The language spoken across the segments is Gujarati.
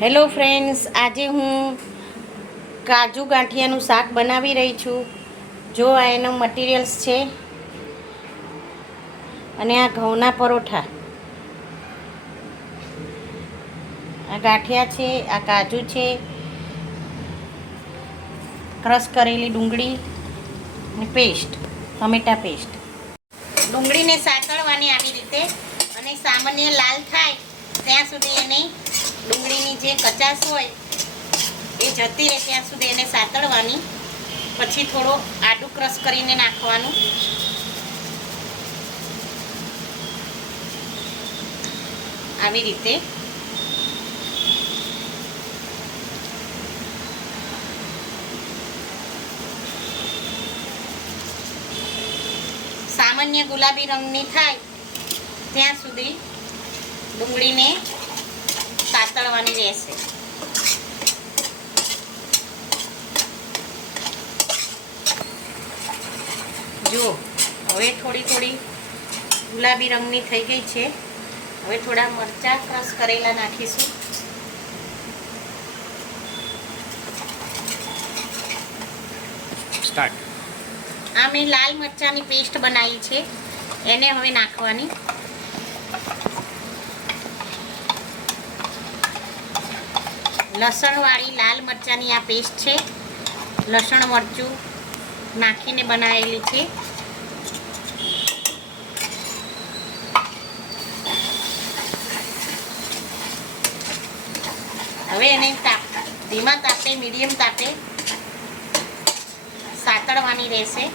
હેલો ફ્રેન્ડ્સ, આજે હું કાજુ ગાંઠિયાનું શાક બનાવી રહી છું. જો આ એનું મટીરિયલ્સ છે અને આ ઘઉંના પરોઠા, આ ગાંઠિયા છે, આ કાજુ છે, ક્રશ કરેલી ડુંગળી અને પેસ્ટ, ટમેટા પેસ્ટ. ડુંગળીને સાતળવાની આવી રીતે અને સામાન્ય લાલ થાય ત્યાં સુધી એને ડુંગળીની જે કચાશ હોય એ જતી રહે ત્યાં સુધી એને સાતળવાની. પછી થોડો આદું ક્રશ કરીને નાખવાનું. આવી રીતે સામાન્ય ગુલાબી રંગની થાય ત્યાં સુધી ડુંગળીને સાતળવાની રહેશે. જો હવે થોડી થોડી ગુલાબી રંગની થઈ ગઈ છે. હવે થોડા મરચાં ક્રશ કરેલા નાખીશું. સ્ટાર્ટ. આ મેં લાલ મરચાંની પેસ્ટ બનાવી છે, એને હવે નાખવાની. લસણવાળી લાલ મરચાંની આ પેસ્ટ છે, લસણ મરચું નાખીને બનાવેલી છે. હવે એને ધીમા તાપે, મીડિયમ તાપે સાતળવાની રહેશે.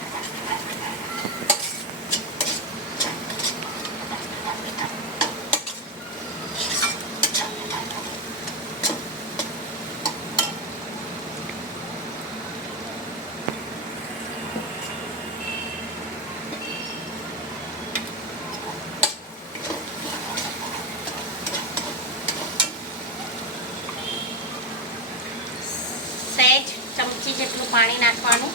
સહેજ ચમચી જેટલું પાણી નાખવાનું.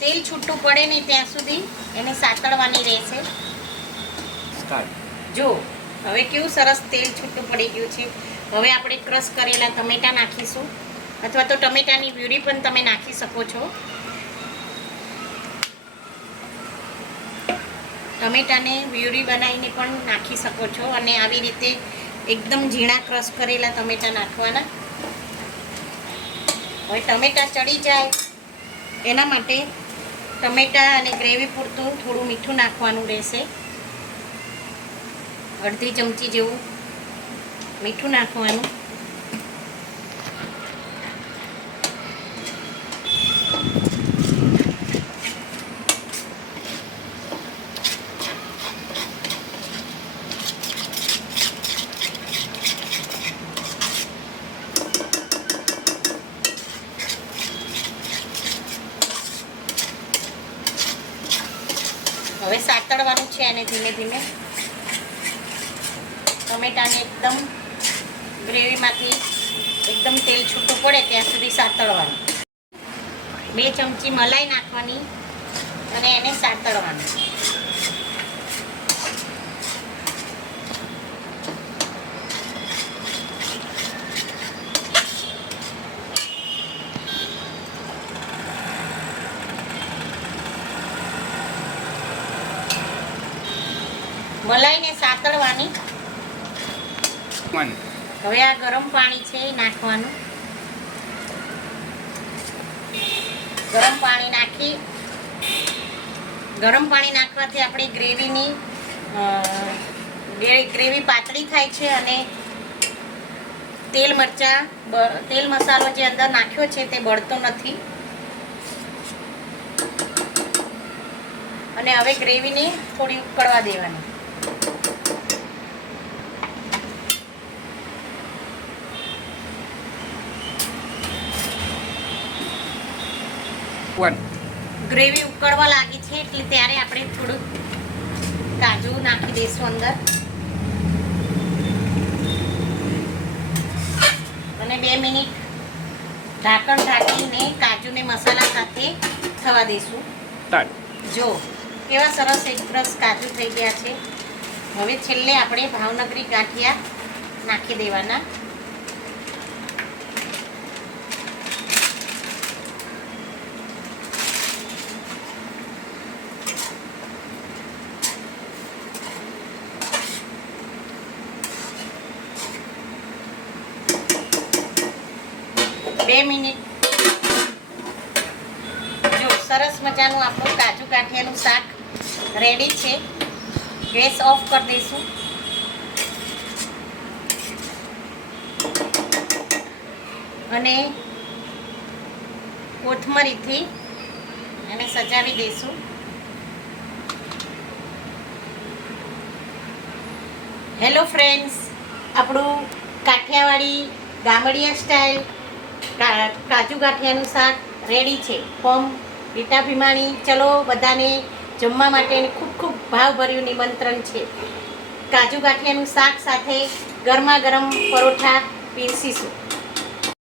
તેલ છૂટું પડે નહીં ત્યાં સુધી એને સાતળવાની રહેશે. જો હવે કેવું સરસ તેલ છૂટું પડી ગયું છે. હવે આપણે ક્રશ કરેલા ટમેટા નાખીશું, અથવા તો ટમેટાની પ્યુરી પણ તમે નાખી શકો છો. ટમેટાને પ્યુરી બનાવીને પણ નાખી શકો છો. અને આવી રીતે એકદમ ઝીણા ક્રશ કરેલા ટમેટા નાખવાના. હવે ટમેટા ચડી જાય એના માટે ટમેટા અને ગ્રેવી પૂરતું થોડું મીઠું નાખવાનું રહેશે. અડધી ચમચી જેવું મીઠું નાખવાનું. હવે સાતળવાનું છે અને ધીમે ધીમે ટમેટાને એકદમ ગ્રેવીમાંથી એકદમ તેલ છૂટું પડે ત્યાં સુધી સાતળવાનું. 2 ચમચી મલાઈ નાખવાની અને એને સાતળવાનું. મલાઈને સાતળવાની. હવે આ ગરમ પાણી છે એ નાખવાનું. ગરમ પાણી નાખવાથી આપણી ગ્રેવી પાતળી થાય છે અને તેલ મસાલો જે અંદર નાખ્યો છે તે બળતો નથી. અને હવે ગ્રેવીને થોડી ઉકળવા દેવાની. ગ્રેવી ઉકળવા લાગી છે એટલે ત્યારે આપણે થોડું કાજુ નાખી દઈશું અંદર અને 2 મિનિટ ઢાંકણ ઢાંકીને કાજુને મસાલા સાથે થવા દઈશું. જો કેવા સરસ એકરસ કાજુ થઈ ગયા છે. હવે છેલ્લે આપણે ભાવનગરી ગાંઠિયા નાખી દેવાના. બે મિનિટ. જો સરસ મજાનું આપણું કાજુ ગાંઠિયાનું શાક રેડી છે. ગેસ ઓફ કરી દઈશું. અને કોથમરીથી એને સજાવી દઈશું. હેલો ફ્રેન્ડ્સ, આપણું કાઠિયાવાડી ગામડિયા સ્ટાઇલ કાજુ ગાંઠિયાનું શાક રેડી છે. ફોર્મ રીટા ભીમાણી. ચલો બધાને જમવા માટે ખૂબ ખૂબ ભાવભર્યું નિમંત્રણ છે. કાજુ ગાંઠિયાનું શાક સાથે ગરમા ગરમ પરોઠા પીરસીશું.